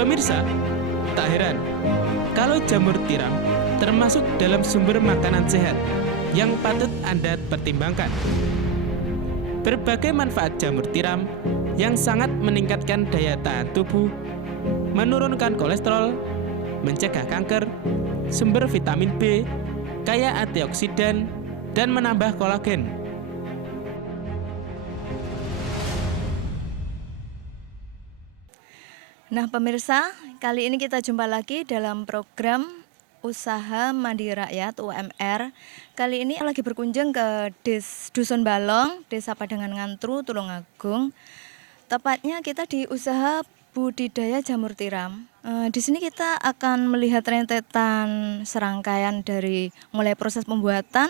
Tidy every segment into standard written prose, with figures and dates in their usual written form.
Pemirsa, tak heran kalau jamur tiram termasuk dalam sumber makanan sehat yang patut Anda pertimbangkan. Berbagai manfaat jamur tiram yang sangat meningkatkan daya tahan tubuh, menurunkan kolesterol, mencegah kanker, sumber vitamin B, kaya antioksidan, dan menambah kolagen. Nah pemirsa, kali ini kita jumpa lagi dalam program Usaha Mandiri Rakyat UMR. Kali ini lagi berkunjung ke Dusun Balong, Desa Padangan Ngantru, Tulungagung. Tepatnya kita di usaha budidaya jamur tiram. Di sini kita akan melihat rentetan serangkaian dari mulai proses pembuatan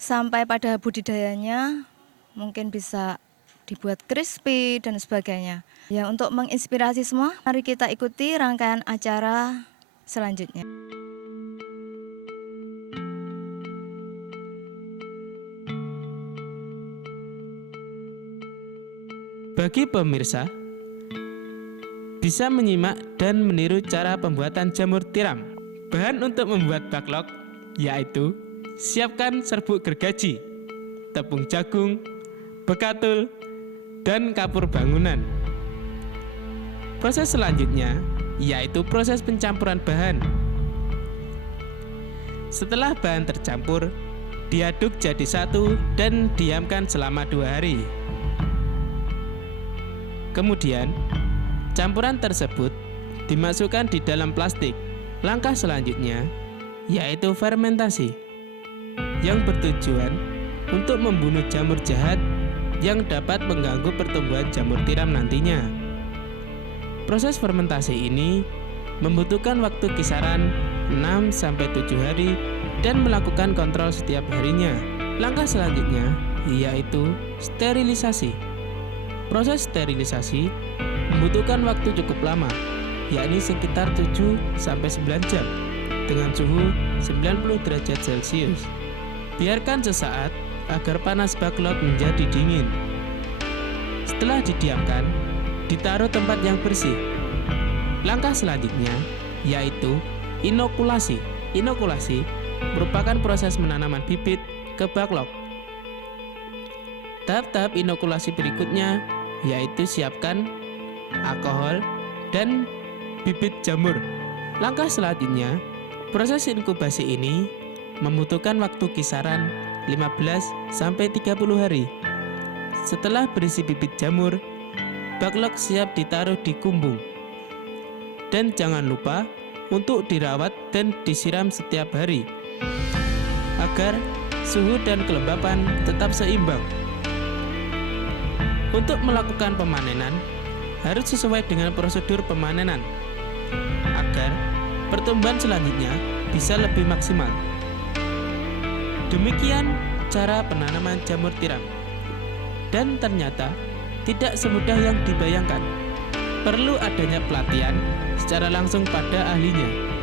sampai pada budidayanya, mungkin bisa dibuat crispy dan sebagainya. Ya, untuk menginspirasi semua, mari kita ikuti rangkaian acara selanjutnya. Bagi pemirsa, bisa menyimak dan meniru cara pembuatan jamur tiram. Bahan untuk membuat baklok yaitu siapkan serbuk gergaji, tepung jagung, bekatul, dan kapur bangunan. Proses selanjutnya yaitu proses pencampuran bahan. Setelah bahan tercampur, diaduk jadi satu dan diamkan selama 2 hari. Kemudian, campuran tersebut dimasukkan di dalam plastik. Langkah selanjutnya yaitu fermentasi, yang bertujuan untuk membunuh jamur jahat yang dapat mengganggu pertumbuhan jamur tiram nantinya. Proses fermentasi ini membutuhkan waktu kisaran 6-7 hari dan melakukan kontrol setiap harinya. Langkah selanjutnya yaitu sterilisasi. Proses sterilisasi membutuhkan waktu cukup lama, yakni sekitar 7-9 jam dengan suhu 90 derajat Celcius. Biarkan sesaat agar panas baklok menjadi dingin. Setelah didiamkan, ditaruh tempat yang bersih. Langkah selanjutnya yaitu inokulasi. Inokulasi merupakan proses penanaman bibit ke baklok. Tahap-tahap inokulasi berikutnya yaitu siapkan alkohol dan bibit jamur. Langkah selanjutnya, proses inkubasi ini membutuhkan waktu kisaran 15-30 hari. Setelah berisi bibit jamur, baklok siap ditaruh di kumbung. Dan jangan lupa untuk dirawat dan disiram setiap hari agar suhu dan kelembapan tetap seimbang. Untuk melakukan pemanenan harus sesuai dengan prosedur pemanenan agar pertumbuhan selanjutnya bisa lebih maksimal. Demikian cara penanaman jamur tiram. Dan ternyata tidak semudah yang dibayangkan. Perlu adanya pelatihan secara langsung pada ahlinya.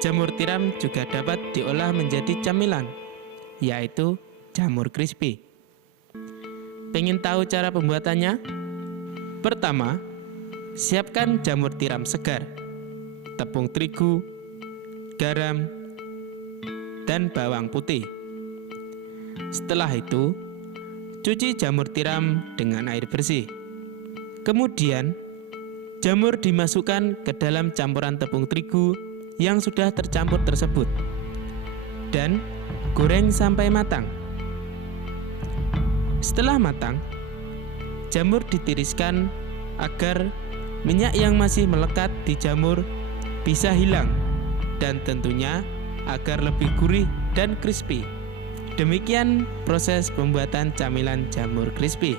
Jamur tiram juga dapat diolah menjadi camilan, yaitu jamur crispy. Pengen tahu cara pembuatannya? Pertama, siapkan jamur tiram segar, tepung terigu, garam, dan bawang putih. Setelah itu, cuci jamur tiram dengan air bersih. Kemudian, jamur dimasukkan ke dalam campuran tepung terigu yang sudah tercampur tersebut dan goreng sampai matang. Setelah matang, jamur ditiriskan agar minyak yang masih melekat di jamur bisa hilang dan tentunya agar lebih gurih dan crispy. Demikian proses pembuatan camilan jamur crispy.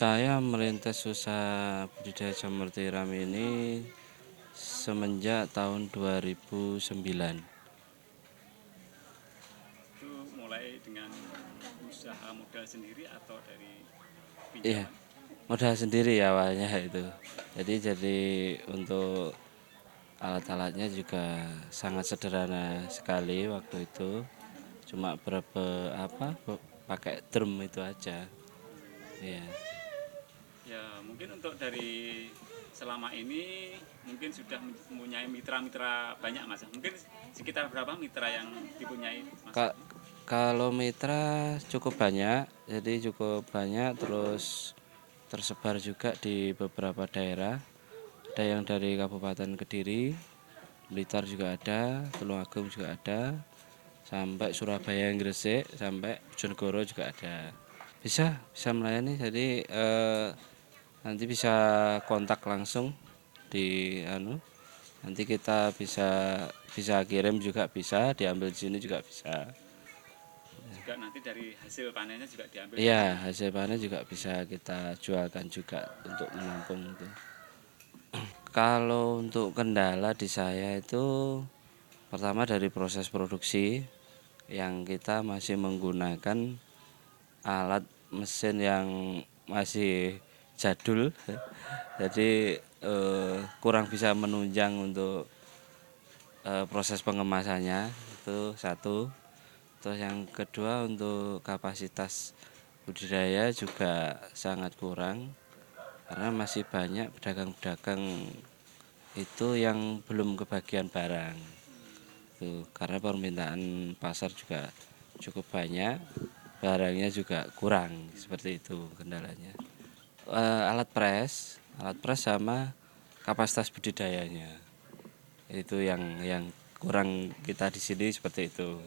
Saya merintis usaha budidaya jamur tiram ini semenjak tahun 2009. Itu mulai dengan usaha modal sendiri atau dari Iya, pinjaman? modal sendiri ya awalnya itu. Jadi untuk alat-alatnya juga sangat sederhana sekali waktu itu. Cuma pakai drum itu aja. Iya. Ya mungkin untuk dari selama ini mungkin sudah mempunyai mitra-mitra banyak Mas. Mungkin sekitar berapa mitra yang dipunyai Mas? Kalau mitra cukup banyak, jadi cukup banyak terus tersebar juga di beberapa daerah. Ada yang dari Kabupaten Kediri, Blitar juga ada, Tulungagung juga ada, sampai Surabaya, Gresik, sampai Bojonegoro juga ada. Bisa melayani. Jadi nanti bisa kontak langsung di nanti kita bisa kirim juga bisa, diambil di sini juga bisa. Juga nanti dari hasil panennya juga diambil. Iya, hasil panen juga bisa kita jualkan juga untuk menampung itu. Kalau untuk kendala di saya itu pertama dari proses produksi yang kita masih menggunakan alat mesin yang masih jadul, jadi kurang bisa menunjang untuk proses pengemasannya, itu satu. Terus yang kedua untuk kapasitas budidaya juga sangat kurang karena masih banyak pedagang-pedagang itu yang belum kebagian barang. Tuh, karena permintaan pasar juga cukup banyak, barangnya juga kurang, seperti itu kendalanya. Alat pres sama kapasitas budidayanya itu yang kurang kita di sini seperti itu.